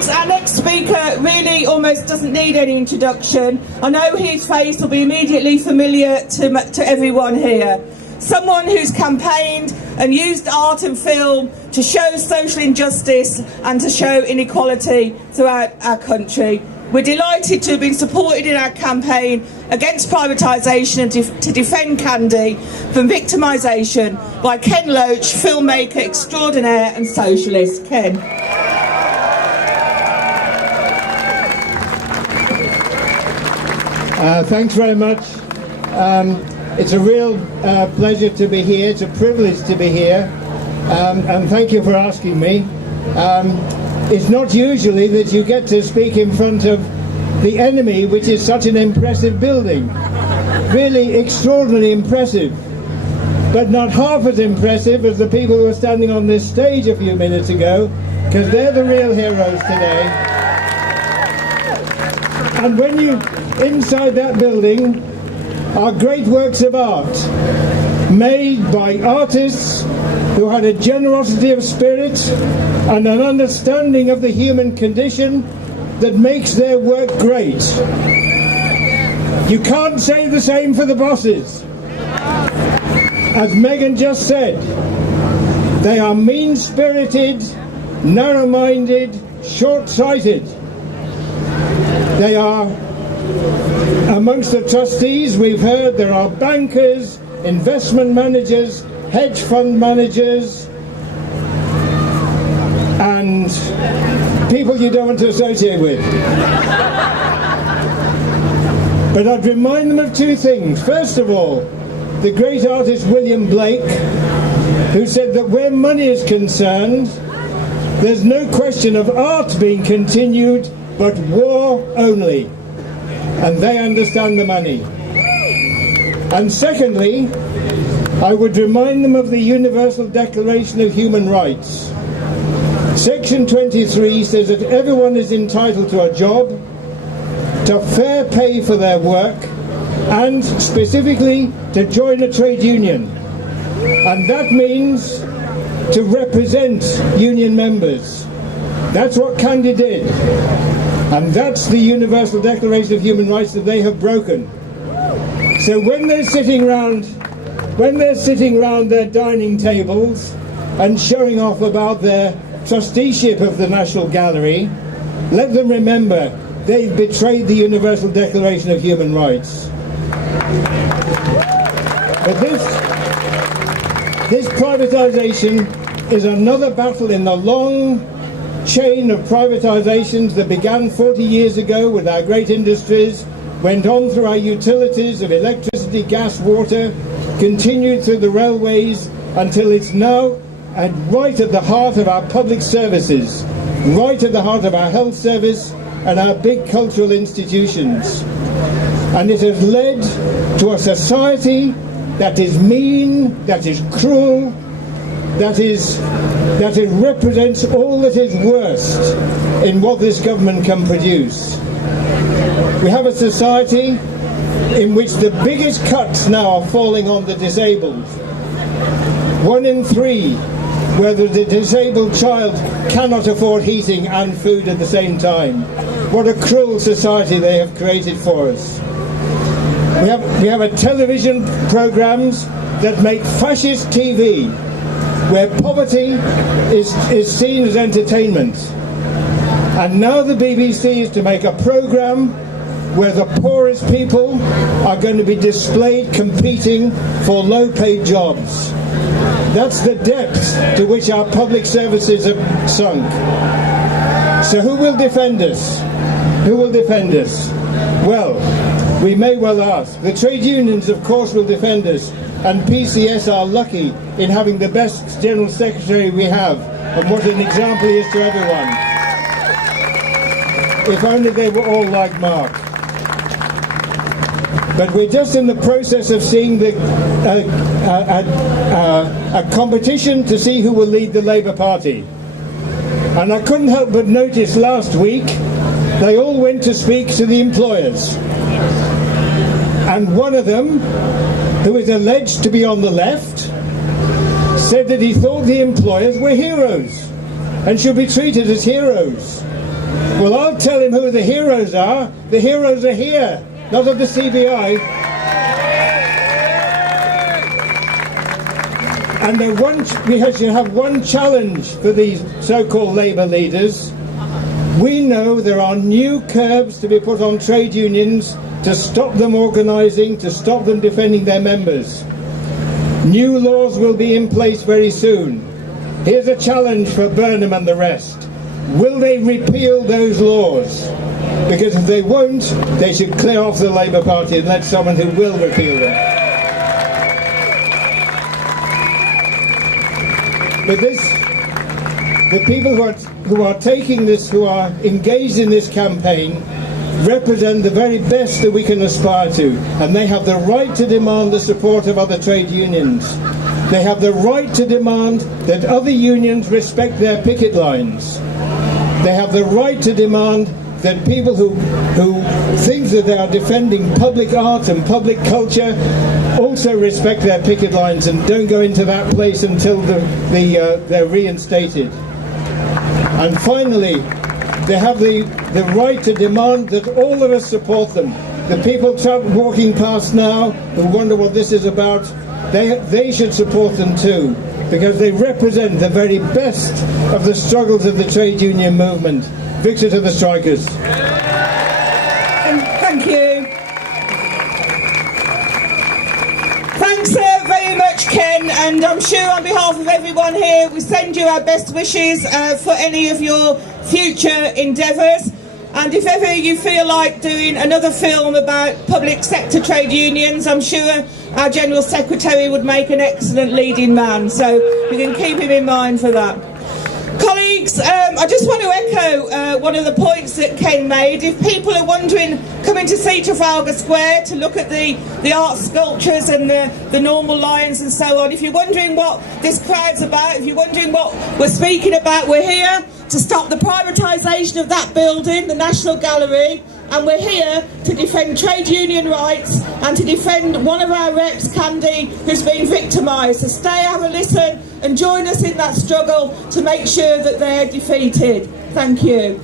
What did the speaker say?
Colleagues, our next speaker really almost doesn't need any introduction. I know his face will be immediately familiar to everyone here. Someone who's campaigned and used art and film to show social injustice and to show inequality throughout our country. We're delighted to have been supported in our campaign against privatisation and to defend Candy from victimisation by Ken Loach, filmmaker extraordinaire and socialist. Ken. Thanks very much. It's a real pleasure to be here. It's a privilege to be here. And thank you for asking me. It's not usually that you get to speak in front of the enemy, which is such an impressive building. Really extraordinarily impressive. But not half as impressive as the people who were standing on this stage a few minutes ago, because they're the real heroes today. And when you, inside that building, are great works of art made by artists who had a generosity of spirit and an understanding of the human condition that makes their work great. You can't say the same for the bosses. As Megan just said, they are mean-spirited, narrow-minded, short-sighted. They are, amongst the trustees, we've heard there are bankers, investment managers, hedge fund managers, and people you don't want to associate with. But I'd remind them of two things. First of all, the great artist William Blake, who said that where money is concerned, there's no question of art being continued, but war only. And they understand the money. And secondly, I would remind them of the Universal Declaration of Human Rights. Section 23 says that everyone is entitled to a job, to fair pay for their work, and specifically to join a trade union. And that means to represent union members. That's what Candy did. And that's the Universal Declaration of Human Rights that they have broken. So when they're sitting round their dining tables and showing off about their trusteeship of the National Gallery, let them remember they've betrayed the Universal Declaration of Human Rights. But this privatisation is another battle in the long chain of privatisations that began 40 years ago with our great industries, went on through our utilities of electricity, gas, water, continued through the railways until it's now right at the heart of our public services, right at the heart of our health service and our big cultural institutions. And it has led to a society that is mean, that is cruel, that it represents all that is worst in what this government can produce. We have a society in which the biggest cuts now are falling on the disabled. 1 in 3, where the disabled child cannot afford heating and food at the same time. What a cruel society they have created for us. We have a television programs that make fascist TV, where poverty is seen as entertainment. And now the BBC is to make a programme where the poorest people are going to be displayed competing for low-paid jobs. That's the depths to which our public services have sunk. So who will defend us? Who will defend us? Well, we may well ask. The trade unions, of course, will defend us. And PCS are lucky in having the best General Secretary we have, and what an example he is to everyone. If only they were all like Mark. But we're just in the process of seeing a competition to see who will lead the Labour Party. And I couldn't help but notice last week they all went to speak to the employers. And one of them, who is alleged to be on the left, said that he thought the employers were heroes and should be treated as heroes. Well, I'll tell him who the heroes are. The heroes are here, not at the CBI. And we should have one challenge for these so-called Labour leaders. We know there are new curbs to be put on trade unions to stop them organising, to stop them defending their members. New laws will be in place very soon. Here's a challenge for Burnham and the rest. Will they repeal those laws? Because if they won't, they should clear off the Labour Party and let someone who will repeal them. But the people who are taking this, who are engaged in this campaign, represent the very best that we can aspire to, and they have the right to demand the support of other trade unions. They have the right to demand that other unions respect their picket lines. They have the right to demand that people who think that they are defending public art and public culture also respect their picket lines and don't go into that place until they're reinstated. And finally, they have the right to demand that all of us support them. The people walking past now who wonder what this is about, they should support them too, because they represent the very best of the struggles of the trade union movement. Victor to the strikers. Thank you. Thanks very much, Ken, and I'm sure on behalf of everyone here we send you our best wishes for any of your future endeavours. And if ever you feel like doing another film about public sector trade unions, I'm sure our General Secretary would make an excellent leading man, so we can keep him in mind for that. Colleagues, I just want to echo one of the points that Ken made. If people are wondering, coming to see Trafalgar Square to look at the art sculptures and the normal lions and so on, if you're wondering what this crowd's about, if you're wondering what we're speaking about, we're here to stop the privatisation of that building, the National Gallery, and we're here to defend trade union rights and to defend one of our reps, Candy, who's been victimised. So stay, have a listen and join us in that struggle to make sure that they're defeated. Thank you.